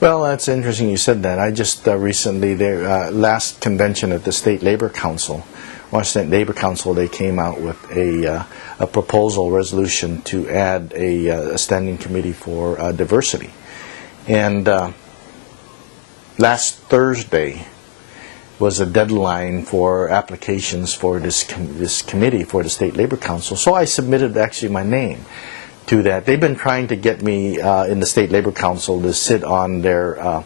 Well, that's interesting you said that. I just recently, their last convention at the State Labor Council, Washington Labor Council, they came out with a proposal resolution to add a standing committee for diversity. And last Thursday was a deadline for applications for this committee for the State Labor Council. So I submitted actually my name to that. They've been trying to get me in the State Labor Council to sit on their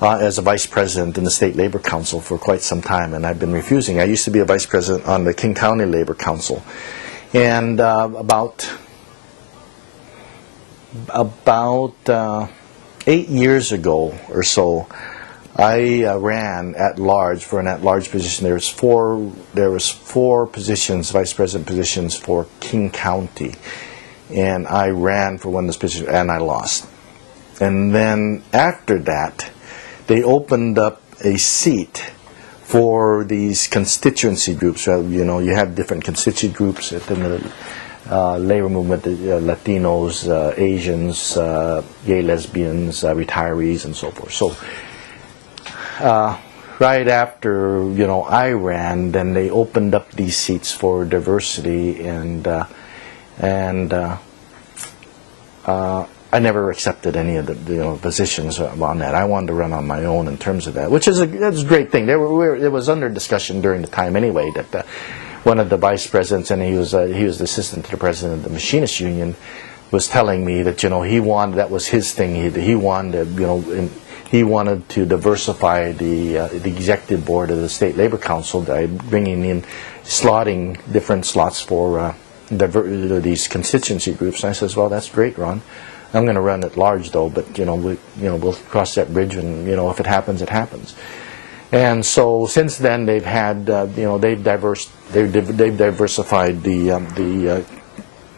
as a vice president in the State Labor Council for quite some time, and I've been refusing. I used to be a vice president on the King County Labor Council, and about 8 years ago or so, I ran at large for an at-large position. There was four positions, vice president positions for King County, and I ran for one of those positions and I lost. And then after that, they opened up a seat for these constituency groups. You know, you have different constituency groups within the labor movement, Latinos, Asians, gay, lesbians, retirees, and so forth. So right after, you know, I ran, then they opened up these seats for diversity, and I never accepted any of the positions on that. I wanted to run on my own in terms of that, which is that's a great thing. It was under discussion during the time anyway that one of the vice presidents, and he was the assistant to the president of the Machinists Union, was telling me that, you know, that was his thing. He wanted, you know, he wanted to diversify the executive board of the State Labor Council by bringing in slotting different slots for these constituency groups. And I says, well, that's great, Ron. I'm going to run at large, though, but we'll cross that bridge, and if it happens, it happens. And so since then, they've had they've diversified the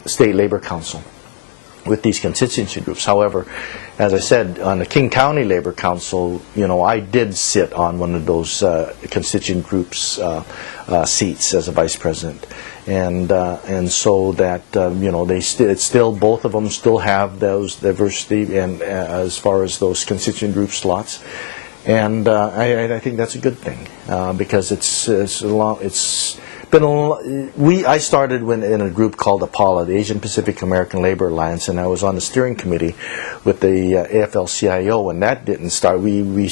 State Labor Council with these constituency groups. However, as I said, on the King County Labor Council, I did sit on one of those constituent groups seats as a vice president. And so that it's still, both of them still have those diversity and as far as those constituent group slots, and I think that's a good thing because I started in a group called APALA, the Asian Pacific American Labor Alliance, and I was on the steering committee with the AFL-CIO, and that didn't start. We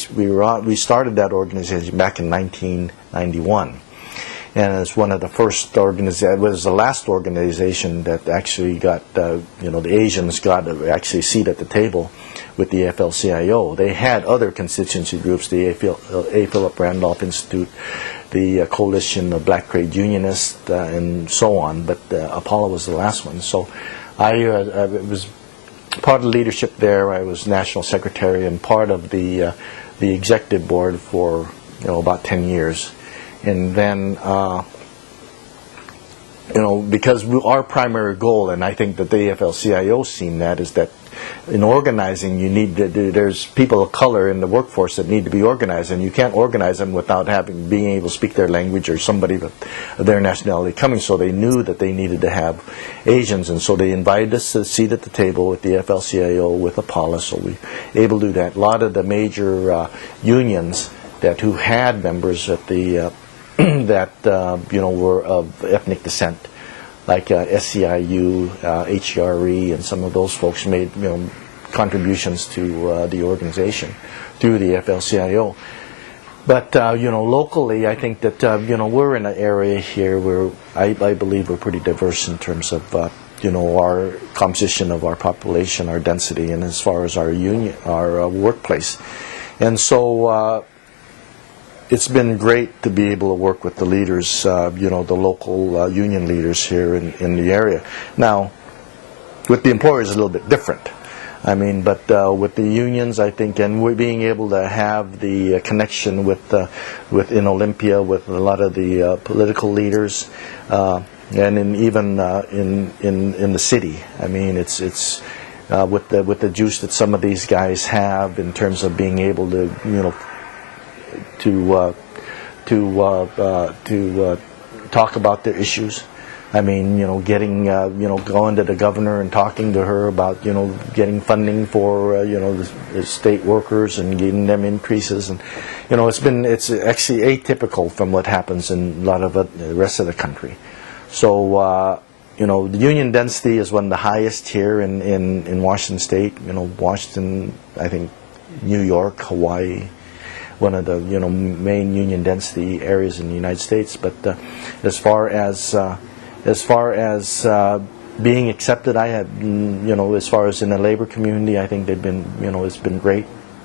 started that organization back in 1991. And it's one of the first it was the last organization that actually got, the Asians got actually a seat at the table with the AFL-CIO. They had other constituency groups, the A. Philip Randolph Institute, the Coalition of Black Trade Unionists, and so on, but Apollo was the last one. So I was part of the leadership there. I was national secretary and part of the executive board for about 10 years. And then, because our primary goal, and I think that the AFL-CIO seen that, is that in organizing, there's people of color in the workforce that need to be organized, and you can't organize them without being able to speak their language or somebody of their nationality coming. So they knew that they needed to have Asians, and so they invited us to a seat at the table with the AFL-CIO, with Apollo, so we were able to do that. A lot of the major unions who had members at the were of ethnic descent, like SEIU, HERE, and some of those folks made contributions to the organization through the AFL-CIO. But locally, I think that we're in an area here where I believe we're pretty diverse in terms of our composition of our population, our density, and as far as our workplace, and so. It's been great to be able to work with the leaders, the local union leaders here in the area. Now, with the employers, it's a little bit different. I mean, but with the unions, I think, and we're being able to have the connection with in Olympia with a lot of the political leaders, and even in the city. I mean, it's with the juice that some of these guys have in terms of being able to to talk about their issues, I mean, getting, going to the governor and talking to her about, getting funding for, the state workers and getting them increases. And, it's actually atypical from what happens in a lot of the rest of the country. So, the union density is one of the highest here in Washington State. Washington, I think, New York, Hawaii, one of the main union density areas in the United States. But as far as being accepted, I had, as far as in the labor community, I think they've been, it's been great.